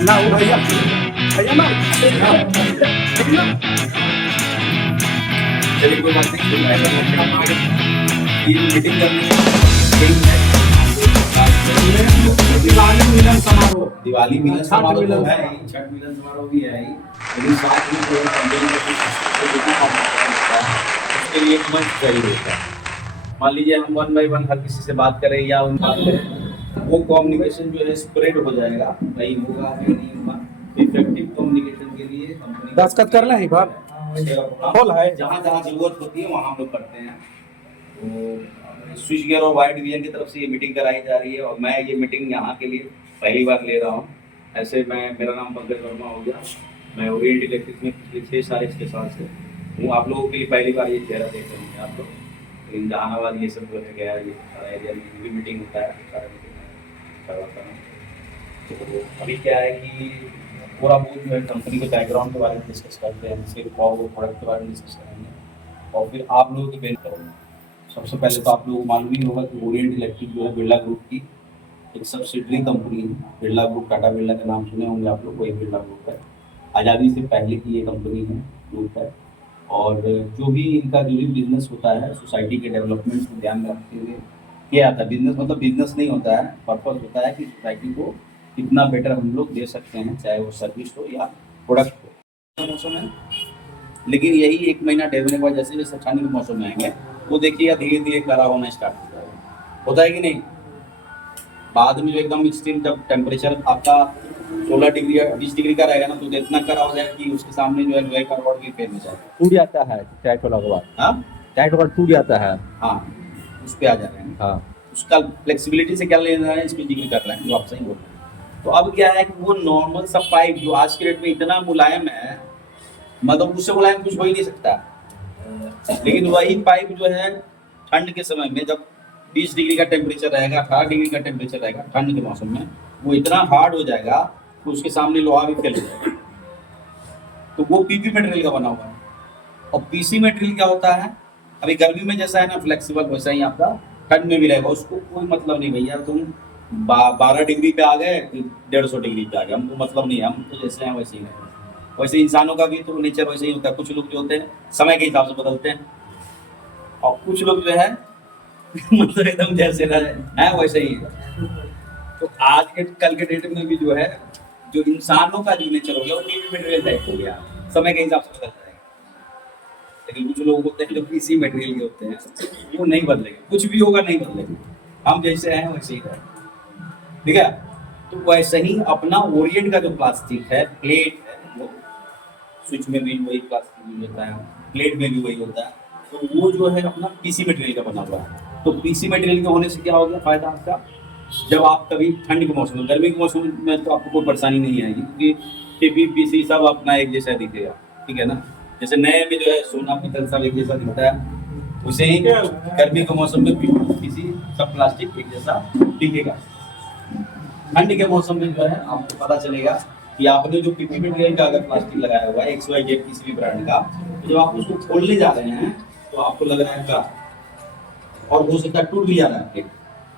ना वो भैया भैया ना चलिए कोई बात नहीं, ये मीटिंग करनी है। दिवाली मिलन समारोह दिवाली मिलन छठ समारोह मिलन तो है ही, छठ मिलन समारोह भी है ही, लेकिन साथ में जो कंपनी का कुछ उसके लिए एक मंच चाहिए होता है। मान लीजिए हम वन बाई वन हर किसी से बात करें या उन बात करें, वो कम्युनिकेशन जो है स्प्रेड हो जाएगा, नहीं होगा या नहीं होगा। इफेक्टिव कम्युनिकेशन के लिए कंपनी दस्तखत कर लें एक बार खोल है जहाँ जहाँ जरूरत होती है वहाँ हम लोग करते हैं। तो स्विच गियर और वाइट डिवीजन की तरफ से ये मीटिंग कराई जा रही है और मैं ये मीटिंग यहाँ के लिए पहली बार ले रहा हूँ। ऐसे मेरा नाम पंकज वर्मा हो गया, मैं ओरिएंट इलेक्ट्रिक में पिछले 6 साल से हूँ। आप लोगों के लिए पहली बार ये चेहरा देख रहे हैं आप लोग, लेकिन जहानाबाद ये सब जो है गया, ये सारा एरिया में भी मीटिंग होता है, सारा मीटिंग करवाता हूँ। तो अभी क्या है कि पूरा बहुत जो है कंपनी के बैकग्राउंड के बारे में डिस्कस करते हैं, इसके प्रोडक्ट के बारे में डिस्कस करेंगे और फिर आप लोगों की बेनिफिट करेंगे। सबसे पहले तो आप लोगों को मालूम ही होगा कि ओरिएंट इलेक्ट्रिक जो है बिरला ग्रुप की एक सब्सिडरी कंपनी है। बिरला ग्रुप, टाटा बिरला का नाम सुने होंगे आप लोग, वही बिरला ग्रुप है। आज़ादी से पहले की ये कंपनी है, ग्रुप है। और जो भी इनका जो भी बिजनेस होता है सोसाइटी के डेवलपमेंट को ध्यान में रखते हुए किया जाता है। बिजनेस मतलब बिजनेस नहीं होता है, पर्पज होता है कि सोसाइटी को कितना बेटर हम लोग दे सकते हैं, चाहे वो सर्विस हो या प्रोडक्ट हो। मौसम है, लेकिन यही 1 महीना 1.5 महीने के बाद जैसे जैसे ठंड के मौसम में आएंगे वो देखिए धीरे धीरे कड़ा होना स्टार्ट हो जाएगा, होता है कि नहीं। बाद में जो एकदम एक्सट्रीम जब टेम्परेचर आपका 16 डिग्री या 20 डिग्री का रहेगा ना, तो इतना कड़ा हो जाएगा कि उसके सामने जो है लोहे का रॉड भी फेल हो जाएगा, टूट जाता है टाइट वाला के बाद। हाँ टाइट वाला टूट जाता है। हाँ, उस पर आ जा रहे हैं। हाँ, उसका फ्लेक्सिबिलिटी से क्या लेना है, इसमें जिक्र कर रहे हैं जो आप सही बोल रहे हैं। तो अब क्या है कि वो नॉर्मल सा पाइप जो आज के डेट में इतना मुलायम है, मतलब उससे मुलायम कुछ हो ही नहीं सकता, लेकिन वही पाइप जो है ठंड के समय में जब 20 डिग्री का टेम्परेचर रहेगा, 18 डिग्री का टेम्परेचर रहेगा ठंड के मौसम में, वो इतना हार्ड हो जाएगा तो उसके सामने लोहा भी फेल हो जाएगा। तो वो पीपी मटेरियल का बना हुआ है। और पीसी मटेरियल क्या होता है, अभी गर्मी में जैसा है ना फ्लेक्सिबल, वैसा ही आपका ठंड में भी रहेगा। उसको कोई मतलब नहीं भैया तुम 12 डिग्री पे आ गए, 150 डिग्री पे आ गए, हमको मतलब नहीं है, हम तो जैसे हैं वैसे ही रहेंगे। वैसे इंसानों का भी तो नेचर वैसे ही होता है। कुछ लोग जो होते हैं समय के हिसाब से बदलते हैं और कुछ लोग जो है मतलब एकदम जैसे है वैसे ही है। तो आज के कल के डेट में भी जो है जो इंसानों का जो नेचर हो गया वो पीवी मटेरियल टाइप हो गया, समय के हिसाब से बदलता है। लेकिन कुछ लोग होते हैं जो पीसी मटेरियल के होते हैं, वो नहीं बदलेंगे, कुछ भी होगा नहीं बदलेंगे, हम जैसे हैं वैसे ही रहेंगे, ठीक है। तो वैसे ही अपना ओरिएंट का जो प्लास्टिक है, प्लेट है, वो स्विच में भी वही प्लास्टिक यूज होता है, प्लेट में भी वही होता है। तो वो जो है अपना पीसी मटेरियल का बना हुआ है। तो पीसी मटेरियल के होने से क्या हो गया फायदा आपका, जब आप कभी ठंड के मौसम में, गर्मी के मौसम में तो आपको कोई परेशानी नहीं आएगी क्योंकि पीसी सब अपना एक जैसा दिखेगा, ठीक है ना। जैसे नए में जो है सोना पीतल सब एक जैसा दिखता है, उसे ही गर्मी के मौसम में पीसी सब प्लास्टिक एक जैसा दिखेगा। ठंड के मौसम में जो है आपको पता चलेगा कि आपने जो पीपी मटेरियल का अगर प्लास्टिक लगाया हुआ है XYZ किसी भी ब्रांड का, तो जब आप उसको खोलने जा रहे हैं तो आपको लग रहा है का, और हो सकता है टूट भी जा रहा है।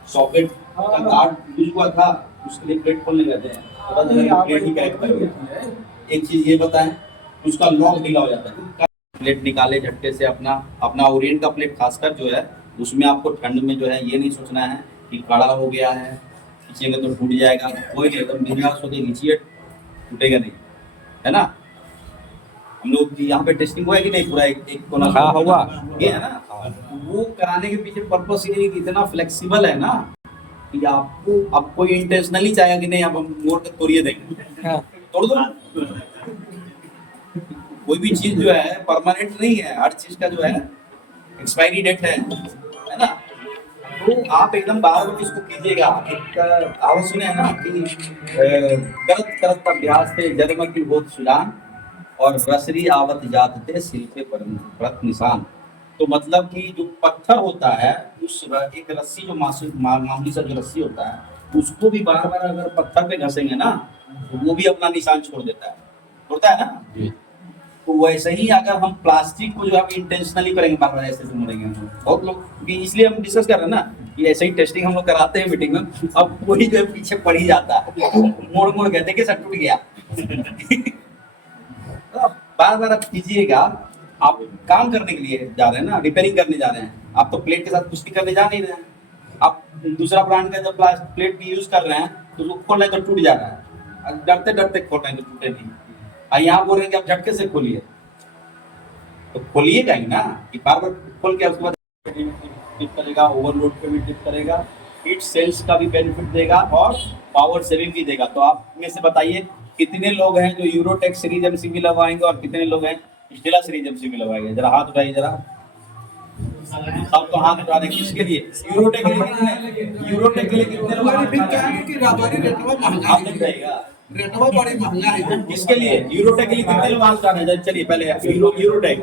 सॉकेट का गार्ड यूज हुआ था, उसके लिए प्लेट खोलने गए थे, पता चला प्लेट ही क्रैक कर गया। एक चीज ये बताएं, उसका लॉक ढीला हो जाता है। प्लेट निकाले झटके से, अपना ओरिएंट का प्लेट खासकर जो है उसमें आपको ठंड में जो है ये नहीं सोचना है कि कड़ा हो गया है, खींचेंगे तो टूट जाएगा, कोई नहीं, एकदम बिंदास होकर खींचिए, टूटेगा नहीं, है ना। हम लोग यहाँ पे टेस्टिंग हुआ है कि नहीं, पूरा एक कोना हुआ ये है ना। वो कराने के पीछे पर्पस ये है कि इतना फ्लेक्सिबल है ना कि आपको कोई इंटेंशनली चाहेगा कि नहीं अब हम मोड़ के तोड़िए देंगे, तोड़ दो। कोई भी चीज जो है परमानेंट नहीं है, हर चीज का जो है एक्सपायरी डेट है ना। तो आप एकदम बार इसको कीजिएगा। एक कहावत सुने है ना कि करत करत पर अभ्यास थे जन्म की होत सुजान और रसरी आवत जात थे सिल पे परत निशान। तो मतलब कि जो पत्थर होता है उस एक रस्सी जो मामूली सा जो रस्सी होता है उसको भी बार बार अगर पत्थर पे घसेंगे ना तो वो भी अपना निशान छोड़ देता है, होता है ना। तो वैसे ही अगर हम प्लास्टिक को जो हम इंटेंशनली करेंगे बार बार ऐसे मोड़ेंगे, बहुत लोग भी, इसलिए हम डिस्कस कर रहे हैं ना ये ऐसे ही टेस्टिंग हम लोग कराते हैं मीटिंग में। अब कोई जो है पीछे पड़ ही जाता है, मोड़ मोड़ के देखे सर टूट गया। बार बार आप कीजिएगा, आप काम करने के लिए जा रहे हैं ना, रिपेयरिंग करने जा रहे हैं, आप तो प्लेट के साथ कुश्ती करने जा नहीं रहे हैं। आप दूसरा ब्रांड का जब प्लेट भी यूज कर रहे हैं तो उसको खोल रहे हैं तो टूट जा रहा है, डरते डरते खोल रहे हैं तो टूटे नहीं। यहाँ बोल रहे हैं कि आप झटके से खोलिए, तो खोलिएगा ही ना, कि बार बार खोल के उसके बाद टिप करेगा, ओवरलोड पे भी टिप करेगा, हीट सेल्स का भी बेनिफिट देगा और पावर सेविंग भी देगा। तो आप में से बताइए कितने लोग हैं जो यूरोटेक सीरीज एमसीबी लगवाएंगे और कितने लोग हैं स्टेला सीरीज एमसीबी लगवाएंगे? जरा हाथ उठाइए जरा, सब तो हाथ उठा देंगे। किसके लिए? यूरोटेक के लिए कितने? यूरोटेक के लिए कितने लोग? हमारी फिर क्या है कि राजवाड़ी रेटवा महंगा आप लग जाएगा। रेटवा बड़ी महंगा है। किसके लिए? यूरोटेक के लिए कितने लोग हाथ उठा रहे हैं? चलिए पहले यूरोटेक।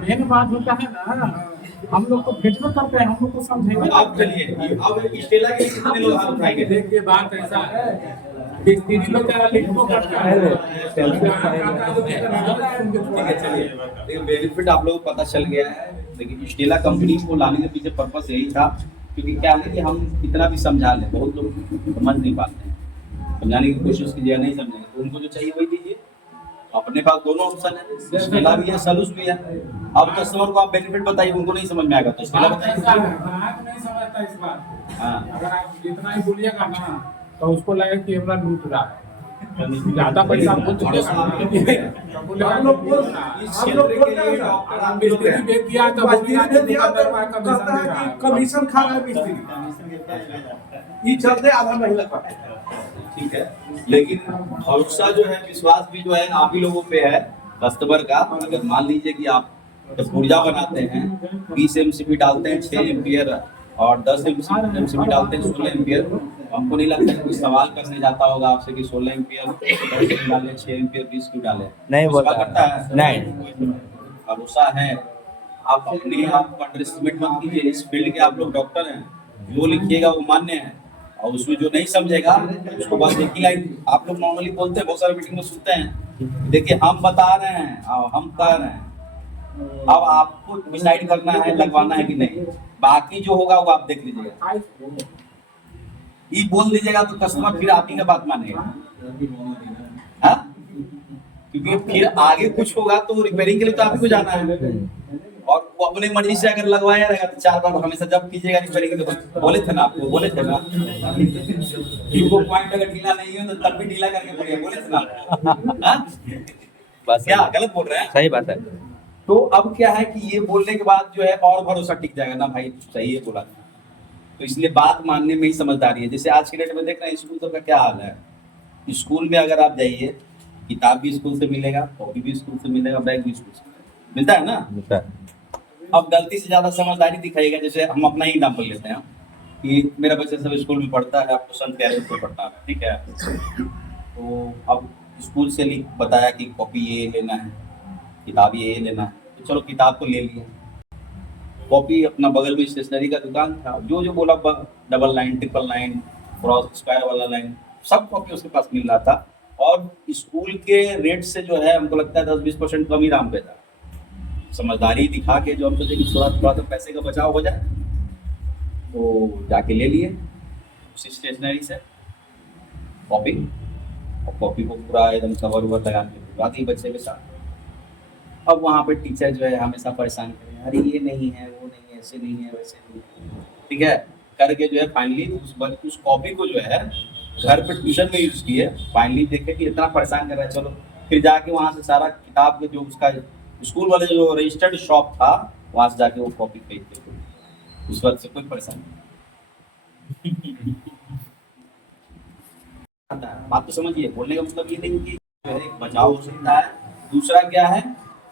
मेन बात होता है ना, हम लोग को भेजबो करते हैं, हम लोग को समझेंगे। आप चलिए, अब स्टेला के लिए कितने लोग हाथ उठाएंगे? देखिए बात ऐसा है, मिस्त्री लोग जरा लिखो करता है। ठीक है, चलिए बेनिफिट आप लोगों को पता चल गया है। लेकिन स्टेला कंपनी को लाने के पीछे पर्पस यही था, क्योंकि क्या है कि हम कितना भी समझा लें, बहुत लोग समझ नहीं पाते हैं, समझाने की कोशिश कीजिए, नहीं समझेंगे तो उनको जो चाहिए वही दीजिए। अपने पास दोनों ऑप्शन है, स्टेला भी है, सलूस भी है। अब कस्टमर को आप बेनिफिट बताइए, उनको नहीं समझ में आएगा तो स्टेला बात ऐसा बताइए। है, ग्राहक नहीं समझता इस बात को। हाँ, अगर आप जितना ही बोलिएगा ना, तो उसको लगे कि हमरा लूट रहा है, ज्यादा पैसा आपको चुकेगा। हम लोग बोल रहे हैं ना, आप मिस्त्री भेज दिया तो मिस्त्री दिया तो कहता है कि कमीशन खा रहा है मिस्त्री, ये चलते आधा महीना का। ठीक है, लेकिन भरोसा जो है, विश्वास भी जो है आप ही लोगों पे है, कस्टमर का। अगर मान लीजिए कि आप जब ऊर्जा बनाते हैं 20 एमसीबी डालते हैं 6 एम्पियर और 10 एमसीबी डालते हैं 16 एम्पियर, हमको नहीं लगता है कोई सवाल करने जाता होगा आपसे कि 16 एम्पियर डाले, 6 एम्पियर 20 क्यों डाले? नहीं बोलता सवाल करता है? नहीं। भरोसा है। आप अपने आप को अंडर एस्टिमेट मत कीजिए, इस फील्ड के आप लोग डॉक्टर हैं, जो लिखिएगा वो मान्य है, और उसमें जो नहीं समझेगा उसको बस एक ही लाइन आप लोग नॉर्मली बोलते हैं, बहुत सारे मीटिंग में सुनते हैं, देखिए हम बता रहे हैं और हम कह रहे हैं, अब आपको डिसाइड करना है लगवाना है कि नहीं, बाकी जो होगा वो आप देख लीजिएगा। ये बोल दीजिएगा तो कस्टमर फिर आप ही का बात मानेगा, हाँ? क्योंकि फिर आगे कुछ होगा तो रिपेयरिंग के लिए तो आप ही को जाना है, और वो अपने मर्जी से अगर लगवाया रहेगा तो 4 बार हमेशा जब कीजिएगा रिपेयरिंग तो बोले थे ना, आपको बोले थे ना, वो पॉइंट अगर ढीला नहीं हो तो तब भी ढीला करके पड़ेगा, बोले थे ना, हाँ? बस क्या गलत बोल रहे हैं? सही बात है। तो अब क्या है कि ये बोलने के बाद जो है और भरोसा टिक जाएगा ना, भाई सही है बोला। तो इसलिए बात मानने में ही समझदारी है। जैसे आज के डेट में देख रहे हैं स्कूल सबका क्या हाल है, स्कूल में अगर आप जाइए, किताब भी स्कूल से मिलेगा, कॉपी भी स्कूल से मिलेगा, बैग भी स्कूल से मिलता है ना। मिलता है। अब गलती से ज्यादा समझदारी दिखाइएगा, जैसे हम अपना ही एग्जाम्पल लेते हैं कि मेरा बच्चा सब स्कूल में पढ़ता है, आपको संत कैरेज में पढ़ता है, ठीक है, तो अब स्कूल से बताया कि कॉपी ये लेना है, किताब ये लेना है, तो चलो किताब तो ले लिया, कॉपी अपना बगल में स्टेशनरी का दुकान था, जो जो बोला double line, triple line, cross square वाला लाइन, सब कॉपी उसके पास मिल रहा था, और स्कूल के रेट से जो है हमको लगता है 10-20% कम ही दाम पे था। समझदारी दिखा के जो हम सोचे कि थोड़ा तो पैसे का बचाव हो जाए, तो जाके ले लिए उसी स्टेशनरी से कॉपी, और कॉपी को पूरा एकदम कवर उवर लगा के भिजवा दी बच्चे के साथ। अब वहाँ पे टीचर जो है हमेशा परेशान करें, अरे ये नहीं है, वो नहीं है, ऐसे नहीं है, वैसे नहीं है, ठीक है, करके जो है फाइनली उस कॉपी को जो है घर पे ट्यूशन में यूज़ किए। फाइनली देखे कि इतना परेशान कर रहा है, चलो फिर जाके वहाँ से सारा किताब के जो उसका स्कूल वाले जो रजिस्टर्ड शॉप था वहाँ से जाके वो कॉपी खरीद के, उस वक्त से कोई परेशानी नहीं। बात तो समझिए, बोलने का मतलब ये नहीं कि जो है एक बचाव हो सकता है। दूसरा क्या है,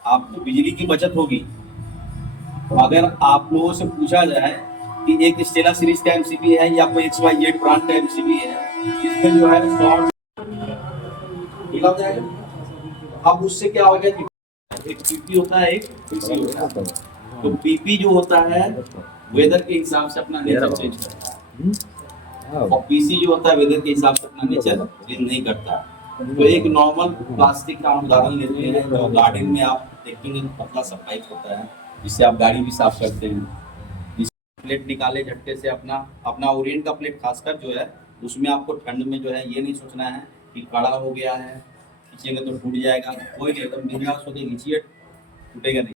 आपको बिजली की बचत होगी। तो अगर आप लोगों से पूछा जाए कि एक स्टेला सीरीज का एमसीबी है या कोई XYZ ब्रांड का एमसीबी है, इसमें जो है शॉर्ट ढीला हो जाएगा। अब उससे क्या हो गया, एक पीपी होता है, एक पीसी होता है। तो पीपी जो होता है वेदर के हिसाब से अपना नेचर चेंज करता है, और पीसी जो होता है वेदर के हिसाब से अपना नेचर चेंज नहीं करता। तो एक नॉर्मल प्लास्टिक का हम उदाहरण लेते हैं, तो गार्डन में आप देखेंगे पतला सा पाइप होता है जिससे आप गाड़ी भी साफ करते हैं, प्लेट निकाले झटके से अपना अपना ओरिएंट का प्लेट खासकर जो है उसमें आपको ठंड में जो है ये नहीं सोचना है कि कड़ा हो गया है, खींचेंगे तो टूट जाएगा, कोई नहीं, एकदम बिंदास होकर खींचिए, टूटेगा नहीं।